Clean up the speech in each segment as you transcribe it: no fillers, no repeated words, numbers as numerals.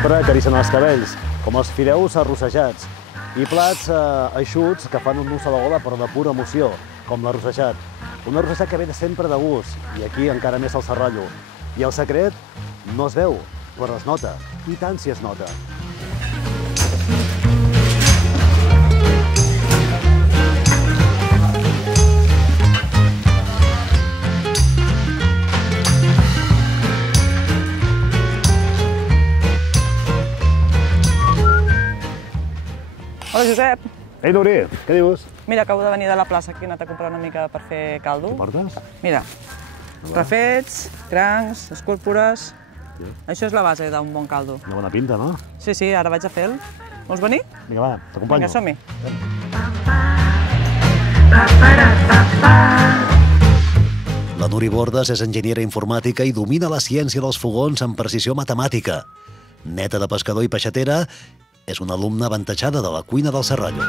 sempre acaricen els cabells, com els fideus arrossejats, i plats eixuts que fan un nus a la gola però de pura emoció, com l'arrossejat. Un arrossejat que ve sempre de gust, i aquí encara més el serrallo. I el secret no es veu, però es nota, i tant si es nota. Hola, Josep. Ei, Nuri, què dius? Mira, acabo de venir de la plaça, que he anat a comprar una mica per fer caldo. Què portes? Mira, refets, crancs, escòrpores... Això és la base d'un bon caldo. Una bona pinta, no? Sí, sí, ara vaig a fer-lo. Vols venir? Vinga, va, t'acompanyo. Vinga, som-hi. La Nuri Bordes és enginyera informàtica i domina la ciència dels fogons amb precisió matemàtica. Neta de pescador i peixatera, és una alumna avantatjada de la cuina del Serrallo.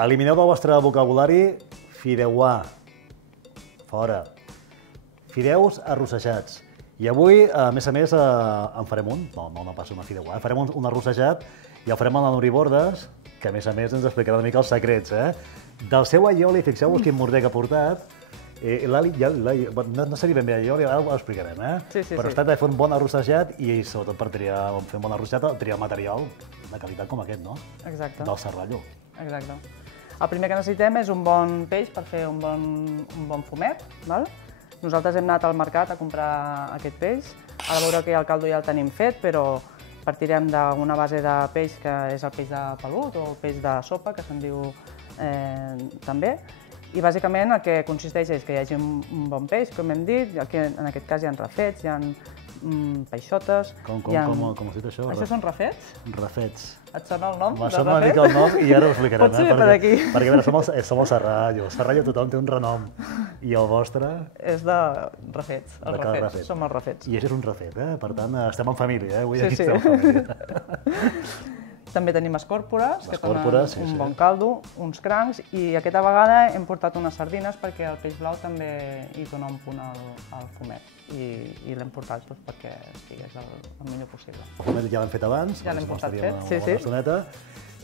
Elimineu del vostre vocabulari fideuà. Fora. Fideus arrossejats. I avui, a més, en farem un. No passa una fideuà. Farem un arrossejat i el farem amb la Nuri Bordes, que a més ens explicarà una mica els secrets. Del seu aioli, fixeu-vos quin morter que ha portat. No sabia ben bé aioli, ara ho explicarem. Però es tracta de fer un bon arrossejat i sobretot per fer un bon arrossejat, triar material de qualitat com aquest, no? Exacte. Del Serrallo. Exacte. El primer que necessitem és un bon peix per fer un bon fumet. Nosaltres hem anat al mercat a comprar aquest peix. Ara veureu que el caldo ja el tenim fet, però partirem d'una base de peix que és el peix de pelut o el peix de sopa, que se'n diu també. I bàsicament el que consisteix és que hi hagi un bon peix, com hem dit. En aquest cas hi ha refets, hi ha peixotes... Com has dit això? Això són refets? Refets. Et sona el nom? Me sona una mica el nom i ara ho explicarem. Pot ser per aquí. Perquè a veure, som el Serrallo. El Serrallo tothom té un renom. I el vostre... És de refets. Som els refets. I això és un refet, Per tant, estem en família, Avui aquí estem en família. També tenim escòrpores, que donen un bon caldo, uns crancs, i aquesta vegada hem portat unes sardines perquè el peix blau també hi dona un punt al fumet. I l'hem portat perquè estigués el millor possible. El fumet ja l'hem fet abans, ja l'hem portat fet, sí.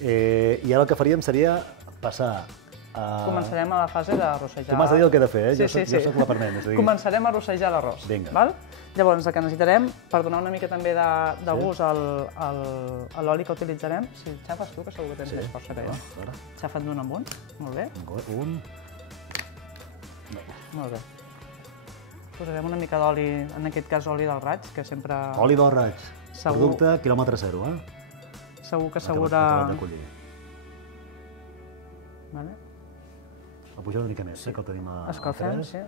I ara el que faríem seria passar a... Començarem a la fase d'arrossejar... Tu m'has de dir el que he de fer, Jo soc l'aprenent. Començarem a arrossejar l'arròs. Vinga. Llavors, el que necessitarem, per donar una mica també de gust a l'oli que utilitzarem, si el xafes tu, que segur que tens més força que jo. Xafa't d'un amb un, molt bé. Un. Molt bé. Posarem una mica d'oli, en aquest cas oli del raig, que sempre... Oli del raig, producte quilòmetre zero, Segur que assegura... El pujar una mica més, que el tenim a 3. Escalfem, sí.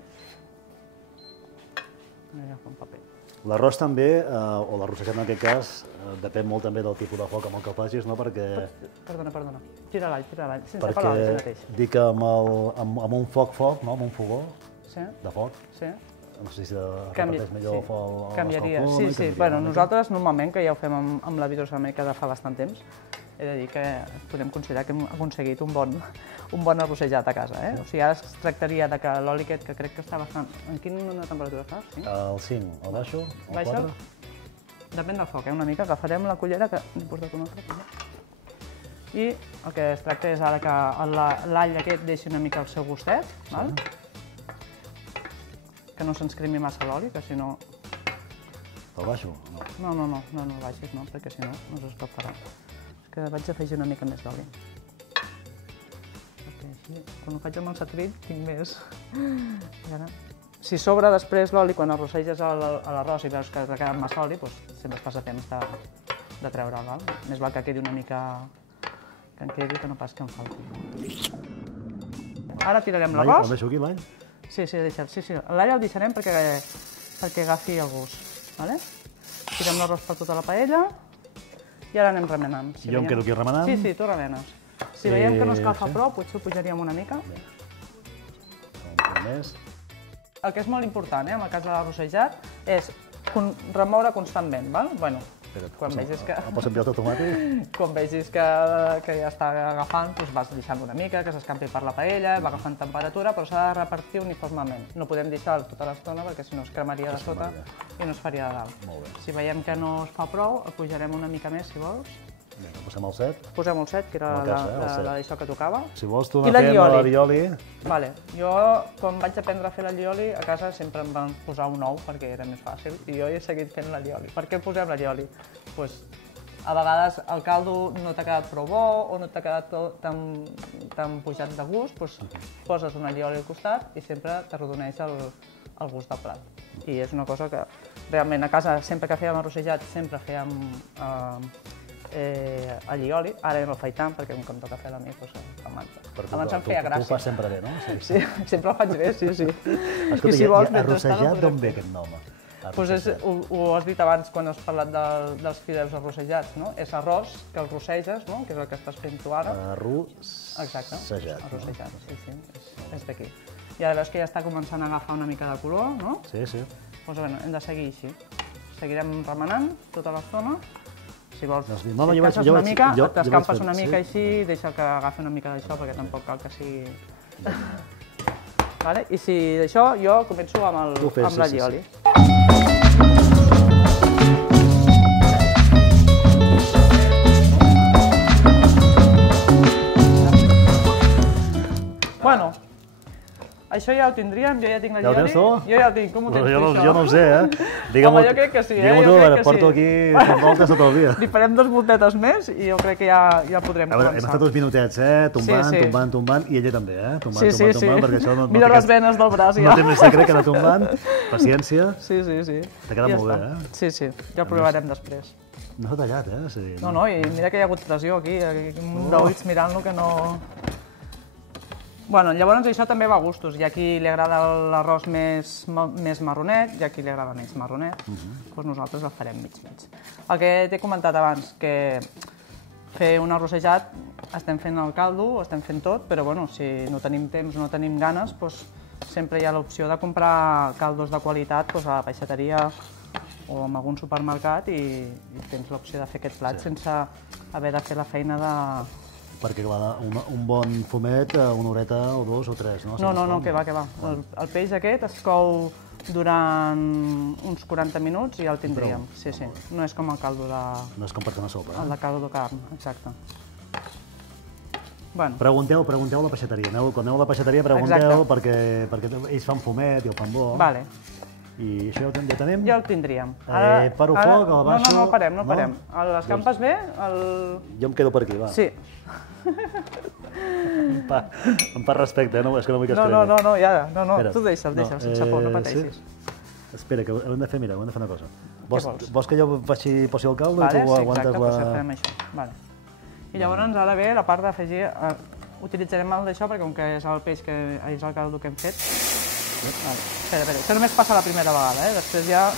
L'arròs també, o l'arrossejat en aquest cas, depèn molt també del tipus de foc amb el que el facis, no? Perquè... Perdona. Tira l'all, sense perquè pelar l'all mateix. Dic que amb un foc, no? Amb un fogó de foc, no sé si reparteix millor l'escalfor. Canviaria, sí. Bueno, nosaltres normalment, que ja ho fem amb la vitroceràmica de fa bastant temps, he de dir que podem considerar que hem aconseguit un bon arrossejat a casa. O sigui, ara es tractaria que l'oli aquest, que crec que està bastant... En quina temperatura estàs? El 5, el baixo, el 4? Depèn del foc, una mica. Agafarem la cullera, que n'he portat una altra. I el que es tracta és ara que l'all aquest deixi una mica el seu gustet, que no se'ns cremi massa l'oli, que si no... El baixo? No, el baixis no, perquè si no no s'escalfarà. És que vaig afegir una mica més d'oli. Perquè així, quan ho faig amb el satrill, tinc més. Si sobra després l'oli, quan arrosseges l'arròs i veus que ha quedat massa oli, sempre es passa temps de treure'l. Més val que quedi una mica... que en quedi, que no pas que en falti. Ara tirarem l'arròs. El deixo aquí, l'all? Sí, deixa'l. L'all el deixarem perquè agafi el gust. Tirem l'arròs per tota la paella i ara anem remenant. Jo em quedo aquí remenant? Sí, tu remenes. Si veiem que no escalfa prou, potser ho pujaríem una mica. El que és molt important, en el cas de l'arrossejat, és remoure constantment. Quan vegis que... El pots enviar automàtic? Quan vegis que ja està agafant, doncs vas deixant una mica, que s'escampi per la paella, va agafant temperatura, però s'ha de repartir uniformement. No podem deixar tota l'estona perquè si no es cremaria de sota i no es faria de dalt. Molt bé. Si veiem que no es fa prou, el pujarem una mica més, si vols. Vinga, posem el 7. Posem el 7, que era d'això que tocava. Si vols tu I anar fent l'allioli... Vale. Jo, quan vaig aprendre a fer l'allioli, a casa sempre em van posar un ou perquè era més fàcil i jo he seguit fent l'allioli. Per què posem l'allioli? Pues, a vegades el caldo no t'ha quedat prou bo o no t'ha quedat tan pujat de gust, doncs poses un allioli al costat i sempre t'arrodoneix el gust del plat. I és una cosa que realment a casa, sempre que fèiem arrossejat, sempre fèiem allioli. Ara no el faig tant perquè com toca fer a mi, doncs em manca. Abans em feia gràcia. Tu ho fas sempre bé, no? Sí, sempre el faig bé, sí. Escolta, arrossejat d'on ve aquest nom? Ho has dit abans quan has parlat dels fideus arrossejats, no? És arròs que el rosseges, no? Que és el que estàs fent tu ara. Arrossejat. Arrossejat, sí, és d'aquí. I ara veus que ja està començant a agafar una mica de color, no? Sí. Doncs bé, hem de seguir així. Seguirem remenant tota l'estona. Si vols, si t'escampes una mica, t'escampes una mica així, deixa que agafi una mica d'això, perquè tampoc cal que sigui... I si d'això, jo començo amb l'allioli. Bueno, això ja ho tindríem, jo ja tinc l'allioli. Ja ho tens tu? Jo ja el tinc, com ho tens tu, això? Jo no ho sé, Home, jo crec que sí, Digue-m'ho tu, porto aquí fent voltes tot el dia. Li farem 2 voltetes més i jo crec que ja podrem començar. Hem estat uns minutets, tombant, i ella també, tombant, perquè això no... Mira les venes del braç, ja. No té més secret que anar tombant, paciència. Sí. T'ha quedat molt bé, Sí, ja ho provarem després. No s'ha tallat, No, i mira que hi ha hagut pressió aquí, un d'ulls mirant-lo que no... Bueno, llavors això també va a gustos. Hi ha qui li agrada l'arròs més marronet, hi ha qui li agrada més marronet, doncs nosaltres el farem mig. El que t'he comentat abans, que fer un arrossejat, estem fent el caldo, estem fent tot, però bueno, si no tenim temps, no tenim ganes, doncs sempre hi ha l'opció de comprar caldos de qualitat a la peixateria o en algun supermercat i tens l'opció de fer aquest plat sense haver de fer la feina de... Perquè, clar, un bon fumet, una horeta o 2 o 3, no? No, que va. El peix aquest es cou durant uns 40 minuts i ja el tindríem. Sí. No és com el caldo de... No és com per fer una sopa, El de caldo de carn, exacte. Pregunteu a la peixateria. Quan aneu a la peixateria pregunteu perquè ells fan fumet i el fan bo. Vale. I això ja tenim? Ja el tindríem. Paro foc, el baixo... No parem. L'escampes bé? Jo em quedo per aquí, va. Sí. Em fa respecte, és que no vull que es cremi. No, tu deixa'l, sense por, no pateixis. Espera, que hem de fer una cosa. Vols que jo posi el caldo i tu aguantes la... Exacte, farem això. I llavors ara ve la part d'afegir... Utilitzarem el d'això perquè com que és el peix, és el caldo que hem fet. Espera, això només passa la primera vegada, després ja...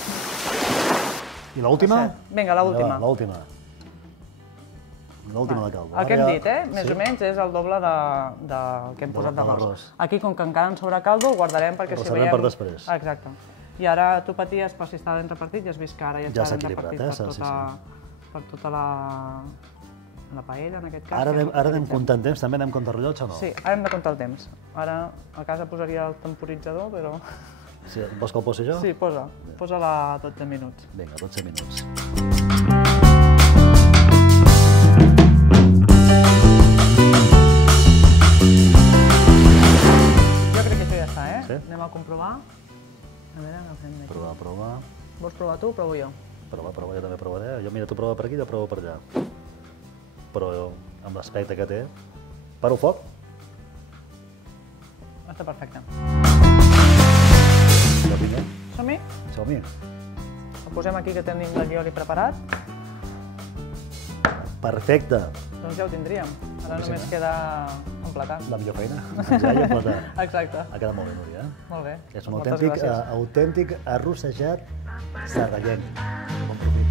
I l'última? Vinga, l'última. L'última de caldo. El que hem dit, més o menys, és el doble del que hem posat d'arròs. Aquí, com que encara ens sobra caldo, ho guardarem perquè si veiem... El reservem per després. Exacte. I ara tu paties per si està ben repartit i has vist que ara ja està ben repartit per tota la paella, en aquest cas. Ara anem comptant temps, també anem comptant rellotge o no? Sí, ara hem de comptar el temps. Ara a casa posaria el temporitzador, però... Vols que el posi jo? Sí, posa-la a 12 minuts. Vinga, 12 minuts. Jo crec que això ja està, Anem a comprovar. A veure, agafem d'aquí. Provar. Vols provar tu o provo jo? Prova, jo també provaré. Mira, tu prova per aquí, jo provo per allà. Però amb l'aspecte que té... Paro foc? Està perfecte. Som-hi? Som-hi? El posem aquí que tenim l'allioli preparat. Perfecte. Doncs ja ho tindríem. Ara només queda emplatar. La millor feina, menjar i emplatar. Exacte. Ha quedat molt bé, Núria. Molt bé. És un autèntic arrossejat sarrallenc. Bon profit.